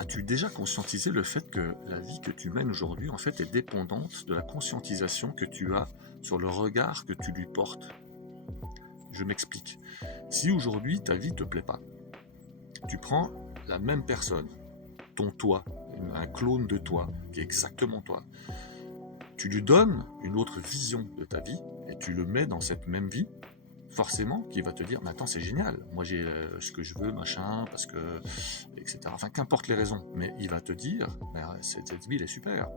As-tu déjà conscientisé le fait que la vie que tu mènes aujourd'hui, en fait, est dépendante de la conscientisation que tu as sur le regard que tu lui portes? Je m'explique. Si aujourd'hui ta vie te plaît pas, tu prends la même personne, ton toi, un clone de toi, qui est exactement toi, tu lui donnes une autre vision de ta vie et tu le mets dans cette même vie, forcément, qui va te dire, mais attends, c'est génial, moi j'ai ce que je veux, machin, parce que, etc. Enfin, qu'importe les raisons, mais il va te dire, cette vie, elle est super.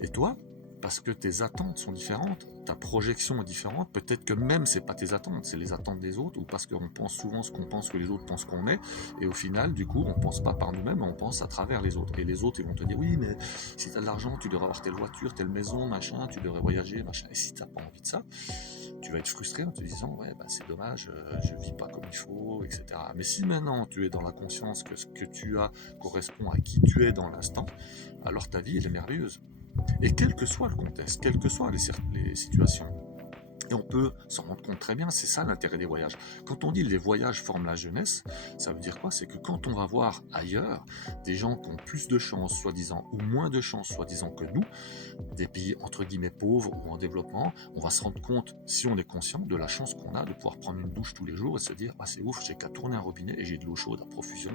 Et toi, parce que tes attentes sont différentes, ta projection est différente, peut-être que même c'est pas tes attentes, c'est les attentes des autres, ou parce qu'on pense souvent ce qu'on pense que les autres pensent qu'on est, et au final, du coup, on pense pas par nous-mêmes, on pense à travers les autres. Et les autres, ils vont te dire, oui, mais si t'as de l'argent, tu devrais avoir telle voiture, telle maison, machin, tu devrais voyager, machin. Et si t'as pas envie de ça, tu vas être frustré en te disant, ouais, bah, c'est dommage, je vis pas comme il faut, etc. Mais si maintenant tu es dans la conscience que ce que tu as correspond à qui tu es dans l'instant, alors ta vie, elle est merveilleuse. Et quel que soit le contexte, quelles que soient les situations, et on peut s'en rendre compte très bien, c'est ça l'intérêt des voyages. Quand on dit les voyages forment la jeunesse, ça veut dire quoi? C'est que quand on va voir ailleurs des gens qui ont plus de chance, soi-disant, ou moins de chance, soi-disant, que nous, des pays entre guillemets pauvres ou en développement, on va se rendre compte, si on est conscient, de la chance qu'on a de pouvoir prendre une douche tous les jours et se dire, ah c'est ouf, j'ai qu'à tourner un robinet et j'ai de l'eau chaude à profusion,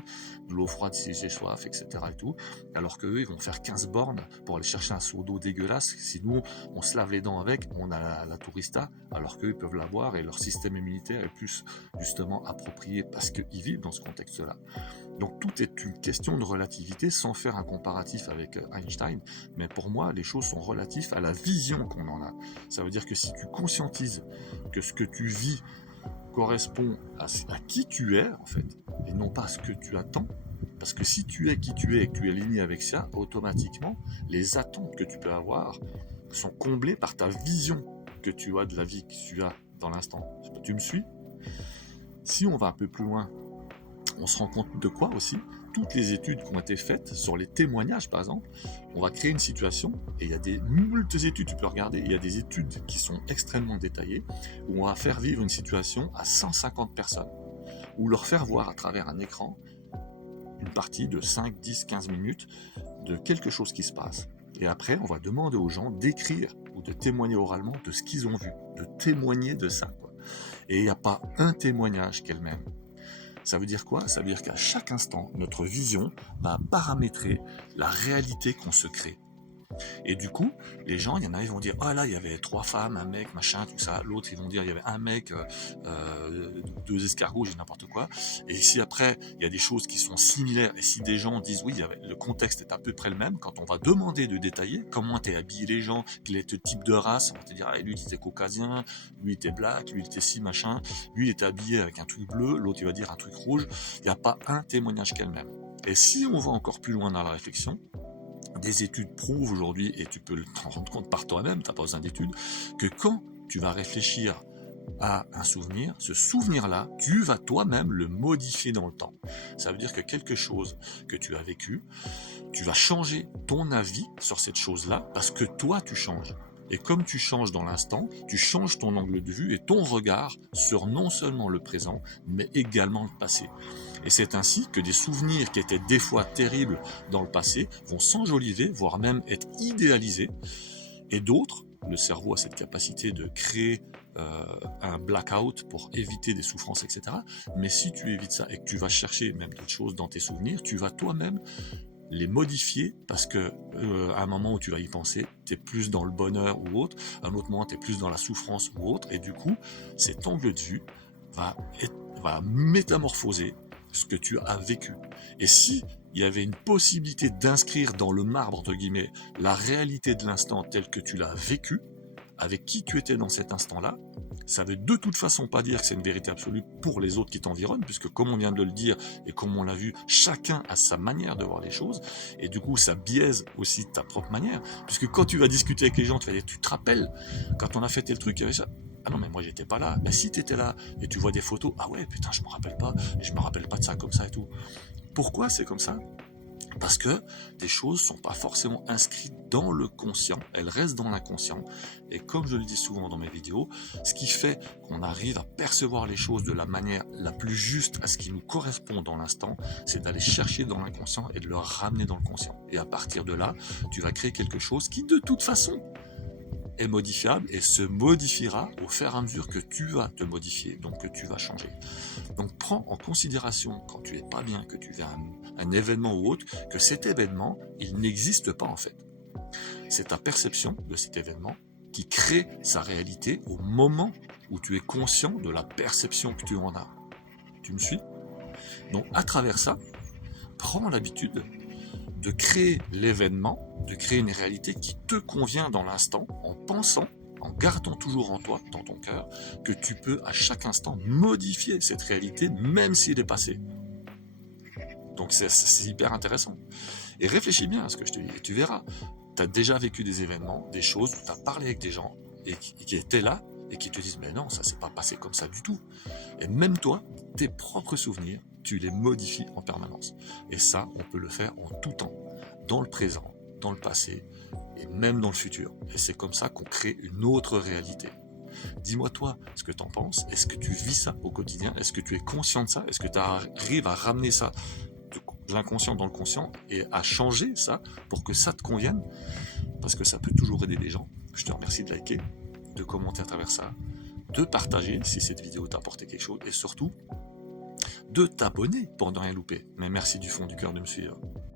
de l'eau froide si j'ai soif, etc. et tout, alors qu'eux, ils vont faire 15 bornes pour aller chercher un seau d'eau dégueulasse. Si nous, on se lave les dents avec, on a la tourista, alors qu'eux, ils peuvent la boire et leur système immunitaire est plus justement approprié parce qu'ils vivent dans ce contexte-là. Donc tout est une question de relativité, sans faire un comparatif avec Einstein, mais pour moi, les choses sont relatives à la vision qu'on en a. Ça veut dire que si tu conscientises que ce que tu vis correspond à qui tu es, en fait, et non pas à ce que tu attends, parce que si tu es qui tu es et que tu es aligné avec ça, automatiquement, les attentes que tu peux avoir sont comblées par ta vision que tu as de la vie que tu as dans l'instant. Tu me suis? Si on va un peu plus loin, on se rend compte de quoi aussi? Toutes les études qui ont été faites sur les témoignages, par exemple, on va créer une situation, et il y a des moultes études, tu peux regarder, il y a des études qui sont extrêmement détaillées, où on va faire vivre une situation à 150 personnes, ou leur faire voir à travers un écran une partie de 5, 10, 15 minutes de quelque chose qui se passe. Et après, on va demander aux gens d'écrire ou de témoigner oralement de ce qu'ils ont vu, de témoigner de ça, quoi. Et il n'y a pas un témoignage qu'elle-même. Ça veut dire quoi? Ça veut dire qu'à chaque instant, notre vision va paramétrer la réalité qu'on se crée. Et du coup, les gens, il y en a, ils vont dire, oh là, il y avait 3 femmes, un mec, machin, tout ça. L'autre, ils vont dire, il y avait un mec, 2 escargots, j'ai n'importe quoi. Et si après, il y a des choses qui sont similaires, et si des gens disent, oui, le contexte est à peu près le même, quand on va demander de détailler comment étaient habillés les gens, quel est le type de race, on va te dire, ah, lui, il était caucasien, lui, il était black, lui, il était ci, machin, lui, il était habillé avec un truc bleu, l'autre, il va dire un truc rouge. Il n'y a pas un témoignage qu'elle-même. Et si on va encore plus loin dans la réflexion, des études prouvent aujourd'hui, et tu peux t'en rendre compte par toi-même, tu n'as pas besoin d'études, que quand tu vas réfléchir à un souvenir, ce souvenir-là, tu vas toi-même le modifier dans le temps. Ça veut dire que quelque chose que tu as vécu, tu vas changer ton avis sur cette chose-là parce que toi, tu changes. Et comme tu changes dans l'instant, tu changes ton angle de vue et ton regard sur non seulement le présent, mais également le passé. Et c'est ainsi que des souvenirs qui étaient des fois terribles dans le passé vont s'enjoliver, voire même être idéalisés. Et d'autres, le cerveau a cette capacité de créer un blackout pour éviter des souffrances, etc. Mais si tu évites ça et que tu vas chercher même d'autres choses dans tes souvenirs, tu vas toi-même les modifier parce que à un moment où tu vas y penser, tu es plus dans le bonheur ou autre, à un autre moment tu es plus dans la souffrance ou autre, et du coup, cet angle de vue va métamorphoser ce que tu as vécu. Et si il y avait une possibilité d'inscrire dans le marbre, entre guillemets, la réalité de l'instant telle que tu l'as vécu, avec qui tu étais dans cet instant-là, ça veut de toute façon pas dire que c'est une vérité absolue pour les autres qui t'environnent, puisque comme on vient de le dire et comme on l'a vu, chacun a sa manière de voir les choses, et du coup ça biaise aussi ta propre manière, puisque quand tu vas discuter avec les gens, tu vas dire, tu te rappelles, quand on a fait tel truc, il y avait ça. Ah non mais moi j'étais pas là. Ben si t'étais là et tu vois des photos, ah ouais putain je me rappelle pas de ça comme ça et tout. Pourquoi c'est comme ça? Parce que des choses ne sont pas forcément inscrites dans le conscient, elles restent dans l'inconscient. Et comme je le dis souvent dans mes vidéos, ce qui fait qu'on arrive à percevoir les choses de la manière la plus juste à ce qui nous correspond dans l'instant, c'est d'aller chercher dans l'inconscient et de le ramener dans le conscient. Et à partir de là, tu vas créer quelque chose qui de toute façon est modifiable et se modifiera au fur et à mesure que tu vas te modifier, donc que tu vas changer. Donc prends en considération quand tu es pas bien, que tu vis un événement ou autre, que cet événement, il n'existe pas en fait. C'est ta perception de cet événement qui crée sa réalité au moment où tu es conscient de la perception que tu en as. Tu me suis? Donc à travers ça, prends l'habitude de créer l'événement, de créer une réalité qui te convient dans l'instant, en pensant, en gardant toujours en toi, dans ton cœur, que tu peux à chaque instant modifier cette réalité, même s'il est passé. Donc c'est hyper intéressant. Et réfléchis bien à ce que je te dis, et tu verras, tu as déjà vécu des événements, des choses où tu as parlé avec des gens, et qui étaient là, et qui te disent, mais non, ça s'est pas passé comme ça du tout. Et même toi, tes propres souvenirs, tu les modifies en permanence. Et ça, on peut le faire en tout temps, dans le présent, dans le passé, et même dans le futur. Et c'est comme ça qu'on crée une autre réalité. Dis-moi toi ce que tu en penses. Est-ce que tu vis ça au quotidien? Est-ce que tu es conscient de ça? Est-ce que tu arrives à ramener ça de l'inconscient dans le conscient et à changer ça pour que ça te convienne? Parce que ça peut toujours aider les gens. Je te remercie de liker, de commenter à travers ça, de partager si cette vidéo t'a apporté quelque chose et surtout de t'abonner pour ne rien louper. Mais merci du fond du cœur de me suivre.